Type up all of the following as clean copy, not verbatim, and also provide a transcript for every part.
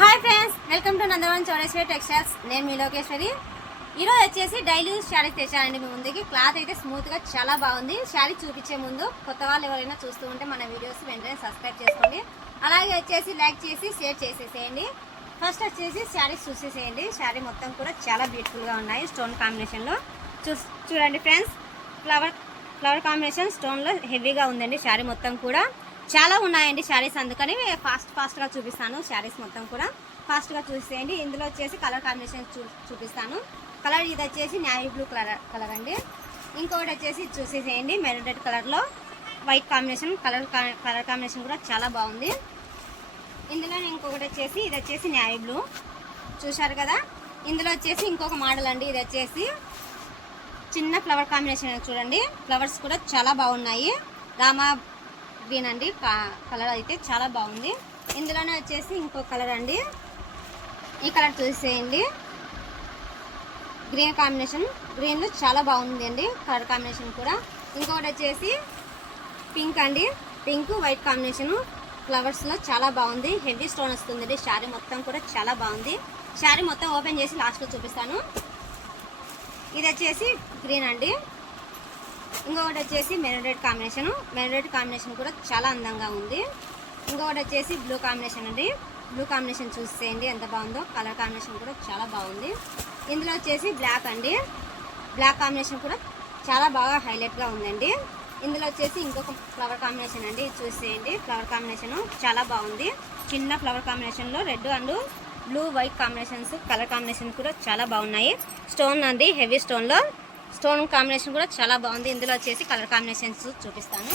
Hi friends, welcome to Nandavaram Chowdeshwari textiles. నేను మీ లోకేశ్వరి. ఈరోజు వచ్చేసి డైలీ యూజ్ శారీస్ తెచ్చానండి మీ ముందుకి. క్లాత్ అయితే స్మూత్గా చాలా బాగుంది. శారీ చూపించే ముందు కొత్త వాళ్ళు ఎవరైనా చూస్తూ ఉంటే మన వీడియోస్ వెంటనే సబ్స్క్రైబ్ చేసుకోండి. అలాగే వచ్చేసి లైక్ చేసి షేర్ చేసేసేయండి. ఫస్ట్ వచ్చేసి శారీస్ చూసేసేయండి. శారీ మొత్తం కూడా చాలా బ్యూటిఫుల్గా ఉన్నాయి. స్టోన్ కాంబినేషన్లో చూడండి ఫ్రెండ్స్. ఫ్లవర్ కాంబినేషన్ స్టోన్లో హెవీగా ఉందండి. శారీ మొత్తం కూడా చాలా ఉన్నాయండి శారీస్, అందుకని ఫాస్ట్గా చూపిస్తాను. శారీస్ మొత్తం కూడా ఫాస్ట్గా చూసేయండి. ఇందులో వచ్చేసి కలర్ కాంబినేషన్ చూపిస్తాను. కలర్ ఇది వచ్చేసి నేవీ బ్లూ కలర్ అండి. ఇంకొకటి వచ్చేసి చూసేసేయండి మెరూన్ రెడ్ కలర్లో వైట్ కాంబినేషన్. కలర్ కాంబినేషన్ కూడా చాలా బాగుంది. ఇందులో ఇంకొకటి వచ్చేసి ఇది వచ్చేసి నేవీ బ్లూ చూశారు కదా. ఇందులో వచ్చేసి ఇంకొక మోడల్ అండి. ఇది వచ్చేసి చిన్న ఫ్లవర్ కాంబినేషన్ చూడండి. ఫ్లవర్స్ కూడా చాలా బాగున్నాయి. రామా గ్రీన్ అండి. కలర్ అయితే చాలా బాగుంది. ఇందులోనే వచ్చేసి ఇంకో కలర్ అండి. ఈ కలర్ చూసేయండి. గ్రీన్ కాంబినేషన్, గ్రీన్లో చాలా బాగుంది అండి కలర్ కాంబినేషన్ కూడా. ఇంకొకటి వచ్చేసి పింక్ అండి. పింక్ వైట్ కాంబినేషను ఫ్లవర్స్లో చాలా బాగుంది. హెవీ స్టోన్ వస్తుంది. శారీ మొత్తం కూడా చాలా బాగుంది. శారీ మొత్తం ఓపెన్ చేసి లాస్ట్లో చూపిస్తాను. ఇది వచ్చేసి గ్రీన్ అండి. ఇంకొకటి వచ్చేసి maroon red combination. Maroon red combination కూడా చాలా అందంగా ఉంది. ఇంకొకటి వచ్చేసి బ్లూ కాంబినేషన్ అండి. బ్లూ కాంబినేషన్ చూసేయండి ఎంత బాగుందో. కలర్ కాంబినేషన్ కూడా చాలా బాగుంది. ఇందులో వచ్చేసి బ్లాక్ అండి. బ్లాక్ కాంబినేషన్ కూడా చాలా బాగా హైలైట్గా ఉందండి. ఇందులో వచ్చేసి ఇంకొక ఫ్లవర్ కాంబినేషన్ అండి. చూసేయండి. ఫ్లవర్ కాంబినేషన్ చాలా బాగుంది. చిన్న ఫ్లవర్ కాంబినేషన్లో red and blue white combinations, colour combination కూడా చాలా బాగున్నాయి. స్టోన్ అండి, హెవీ స్టోన్లో స్టోన్ కాంబినేషన్ కూడా చాలా బాగుంది. ఇందులో వచ్చేసి కలర్ కాంబినేషన్స్ చూపిస్తాను.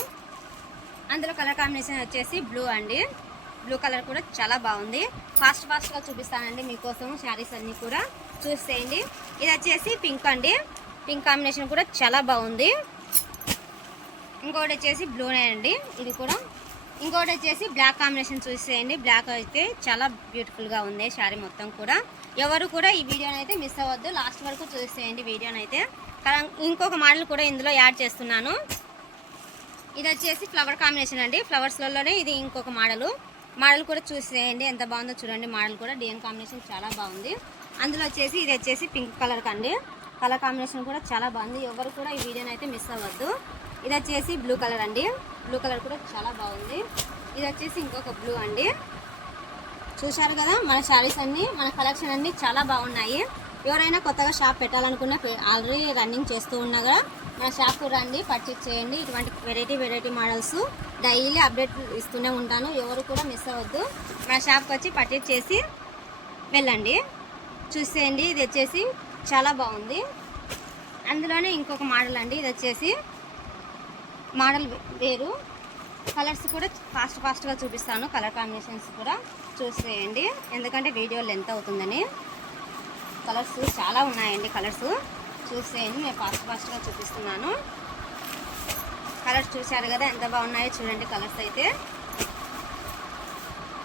అందులో కలర్ కాంబినేషన్ వచ్చేసి బ్లూ అండి. బ్లూ కలర్ కూడా చాలా బాగుంది. ఫాస్ట్గా చూపిస్తానండి మీకోసం శారీస్ అన్నీ కూడా చూసేయండి. ఇది వచ్చేసి పింక్ అండి. పింక్ కాంబినేషన్ కూడా చాలా బాగుంది. ఇంకొకటి వచ్చేసి బ్లూనే అండి ఇది కూడా. ఇంకొకటి వచ్చేసి బ్లాక్ కాంబినేషన్ చూసేయండి. బ్లాక్ అయితే చాలా బ్యూటిఫుల్గా ఉంది శారీ మొత్తం కూడా. ఎవరు కూడా ఈ వీడియోని అయితే మిస్ అవ్వద్దు, లాస్ట్ వరకు చూసేయండి వీడియోని అయితే. ఇంకొక మోడల్ కూడా ఇందులో యాడ్ చేస్తున్నాను. ఇది వచ్చేసి ఫ్లవర్ కాంబినేషన్ అండి. ఫ్లవర్స్లలోనే ఇది ఇంకొక మోడల్ కూడా చూసేయండి ఎంత బాగుందో చూడండి. మోడల్ కూడా డిఎన్ కాంబినేషన్ చాలా బాగుంది. అందులో వచ్చేసి ఇది వచ్చేసి పింక్ కలర్ అండి. కలర్ కాంబినేషన్ కూడా చాలా బాగుంది. ఎవరు కూడా ఈ వీడియోని అయితే మిస్ అవ్వద్దు. ఇది వచ్చేసి బ్లూ కలర్ అండి. బ్లూ కలర్ కూడా చాలా బాగుంది. ఇది వచ్చేసి ఇంకొక బ్లూ అండి. చూశారు కదా, మన శారీస్ అన్నీ, మన కలెక్షన్ అన్నీ చాలా బాగున్నాయి. ఎవరైనా కొత్తగా షాప్ పెట్టాలనుకున్నా, ఆల్రెడీ రన్నింగ్ చేస్తూ ఉన్నా కూడా మన షాప్కు రండి, పర్చేస్ చేయండి. ఇటువంటి వెరైటీ మోడల్స్ డైలీ అప్డేట్ ఇస్తూనే ఉంటాను. ఎవరు కూడా మిస్ అవ్వద్దు. మన షాప్కి వచ్చి పర్చేస్ చేసి వెళ్ళండి. చూసేయండి. ఇది వచ్చేసి చాలా బాగుంది. అందులోనే ఇంకొక మోడల్ అండి. ఇది వచ్చేసి మోడల్ వేరు. కలర్స్ కూడా ఫాస్ట్గా చూపిస్తాను. కలర్ కాంబినేషన్స్ కూడా చూసేయండి, ఎందుకంటే వీడియో లెంత్ అవుతుందని. కలర్స్ చాలా ఉన్నాయండి. కలర్స్ చూసేయండి. నేను ఫాస్ట్గా చూపిస్తున్నాను. కలర్స్ చూశారు కదా ఎంత బాగున్నాయో చూడండి. కలర్స్ అయితే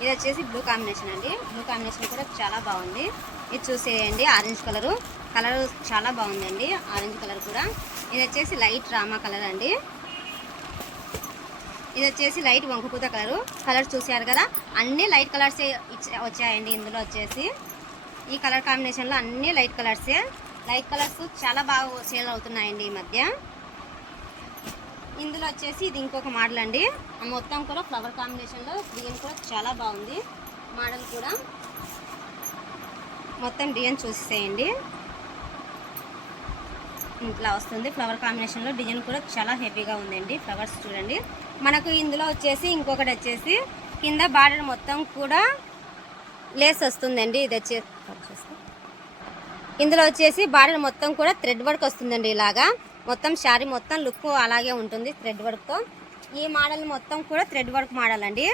ఇది వచ్చేసి బ్లూ కాంబినేషన్ అండి. బ్లూ కాంబినేషన్ కూడా చాలా బాగుంది. ఇది చూసేయండి. ఆరెంజ్ కలర్ చాలా బాగుందండి. ఆరెంజ్ కలర్ కూడా. ఇది వచ్చేసి లైట్ రామా కలర్ అండి. ఇది వచ్చేసి లైట్ వంకపూత కలర్ చూసారు కదా. అన్ని లైట్ కలర్సే వచ్చాయండి. ఇందులో వచ్చేసి ఈ కలర్ కాంబినేషన్లో అన్ని లైట్ కలర్సే. లైట్ కలర్స్ చాలా బాగా సేల్ అవుతున్నాయండి ఈ మధ్య. ఇందులో వచ్చేసి ఇది ఇంకొక మోడల్ అండి. మొత్తం కూడా ఫ్లవర్ కాంబినేషన్లో డిజైన్ కూడా చాలా బాగుంది. మోడల్ కూడా మొత్తం డిజైన్ చూసేయండి. ఇట్లా వస్తుంది. ఫ్లవర్ కాంబినేషన్లో డిజైన్ కూడా చాలా హెవీగా ఉందండి. ఫ్లవర్స్ చూడండి. మనకు ఇందులో వచ్చేసి ఇంకొకటి వచ్చేసి కింద బార్డర్ మొత్తం కూడా లేస్ వస్తుందండి. ఇది వచ్చేసి ఇందులో వచ్చేసి బార్డర్ మొత్తం కూడా థ్రెడ్ వర్క్ వస్తుందండి. ఇలాగా మొత్తం శారీ మొత్తం లుక్ అలాగే ఉంటుంది థ్రెడ్ వర్క్తో. ఈ మోడల్ మొత్తం కూడా థ్రెడ్ వర్క్ మోడల్ అండి.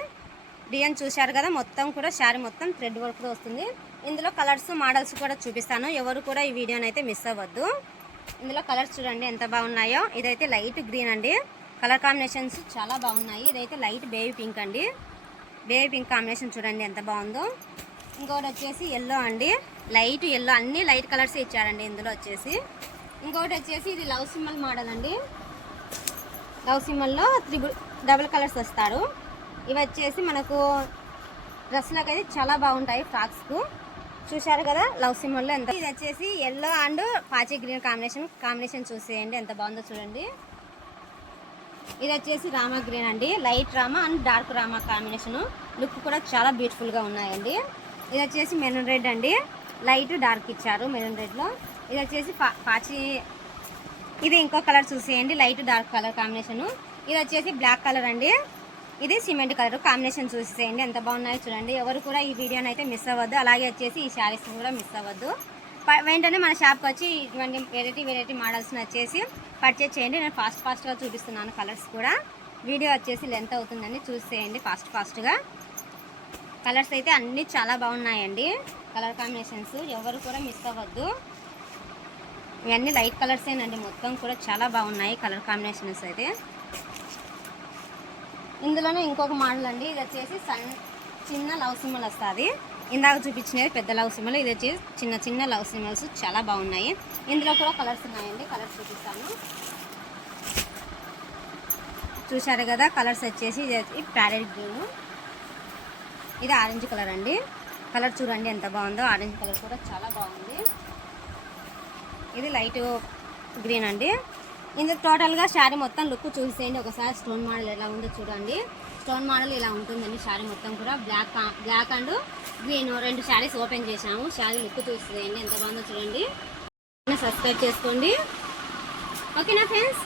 డిజైన్ చూశారు కదా, మొత్తం కూడా శారీ మొత్తం థ్రెడ్ వర్క్తో వస్తుంది. ఇందులో కలర్స్ మోడల్స్ కూడా చూపిస్తాను. ఎవరు కూడా ఈ వీడియోని అయితే మిస్ అవ్వద్దు. ఇందులో కలర్స్ చూడండి ఎంత బాగున్నాయో. ఇదైతే లైట్ గ్రీన్ అండి. కలర్ కాంబినేషన్స్ చాలా బాగున్నాయి. ఇదైతే లైట్ బేబీ పింక్ అండి. బేబీ పింక్ కాంబినేషన్ చూడండి ఎంత బాగుందో. ఇంకొకటి వచ్చేసి ఎల్లో అండి. లైట్ ఎల్లో, అన్ని లైట్ కలర్స్ ఇచ్చారండి ఇందులో వచ్చేసి. ఇంకొకటి వచ్చేసి ఇది లవ్ సింబల్ మోడల్ అండి. లవ్ సింబల్లో డబుల్ కలర్స్ వస్తారు. ఇవి వచ్చేసి మనకు డ్రెస్లకు అయితే చాలా బాగుంటాయి ఫ్రాక్స్కు. చూశారు కదా లవ్ సింబల్లో ఎంత. ఇది వచ్చేసి ఎల్లో అండ్ పాచి గ్రీన్ కాంబినేషన్ చూసేయండి ఎంత బాగుందో చూడండి. ఇది వచ్చేసి రామా గ్రీన్ అండి, light Rama and dark Rama combination. Look కూడా చాలా బ్యూటిఫుల్గా ఉన్నాయండి. ఇది వచ్చేసి మెరూన్ రెడ్ అండి, లైట్ డార్క్ ఇచ్చారు మెరూన్ రెడ్లో. ఇది వచ్చేసి పాచి, ఇది ఇంకో కలర్ చూసేయండి లైట్ డార్క్ కలర్ కాంబినేషన్. ఇది వచ్చేసి బ్లాక్ కలర్ అండి, ఇది సిమెంట్ కలర్ కాంబినేషన్ చూసేయండి ఎంత బాగున్నాయో చూడండి. ఎవరు కూడా ఈ వీడియోని అయితే మిస్ అవ్వద్దు. అలాగే వచ్చేసి ఈ శారీస్ కూడా మిస్ అవ్వద్దు. వెంటనే మన షాప్కి వచ్చి ఇటువంటి వెరైటీ మోడల్స్ వచ్చేసి పర్చేజ్ చేయండి. నేను ఫాస్ట్గా చూపిస్తున్నాను కలర్స్ కూడా. వీడియో వచ్చేసి లెంత్ అవుతుందని చూసేయండి ఫాస్ట్గా. కలర్స్ అయితే అన్నీ చాలా బాగున్నాయండి, కలర్ కాంబినేషన్స్ ఎవరు కూడా మిస్ అవ్వద్దు. ఇవన్నీ లైట్ కలర్సేనండి, మొత్తం కూడా చాలా బాగున్నాయి కలర్ కాంబినేషన్స్ అయితే. ఇందులోనే ఇంకొక మోడల్ అండి, ఇది వచ్చేసి చిన్న లవ్ సింబల్ వస్తుంది. ఇందాక చూపించినది పెద్ద లవ్ సింబల్, ఇది వచ్చేసి చిన్న లవ్ సింబల్స్ చాలా బాగున్నాయి. ఇందులో కూడా కలర్స్ ఉన్నాయండి, కలర్స్ చూపిస్తాను. చూశారు కదా కలర్స్ వచ్చేసి ఇది వచ్చి ప్యారెట్ గ్రీన్, ఇది ఆరెంజ్ కలర్ అండి. కలర్ చూడండి ఎంత బాగుందో, ఆరెంజ్ కలర్ కూడా చాలా బాగుంది. ఇది లైట్ గ్రీన్ అండి. ఇందులో టోటల్గా శారీ మొత్తం లుక్ చూసేయండి ఒకసారి. స్టోన్ మోడల్ ఎలా ఉందో చూడండి. స్టోన్ మోడల్ ఇలా ఉంటుందండి శారీ మొత్తం కూడా. బ్లాక్ అండ్ గ్రీన్ రెండు శారీస్ ఓపెన్ చేసాము. శారీ లుక్ చూసేయండి ఎంత బాగుందో చూడండి. సబ్స్క్రైబ్ చేసుకోండి. ఓకేనా ఫ్రెండ్స్.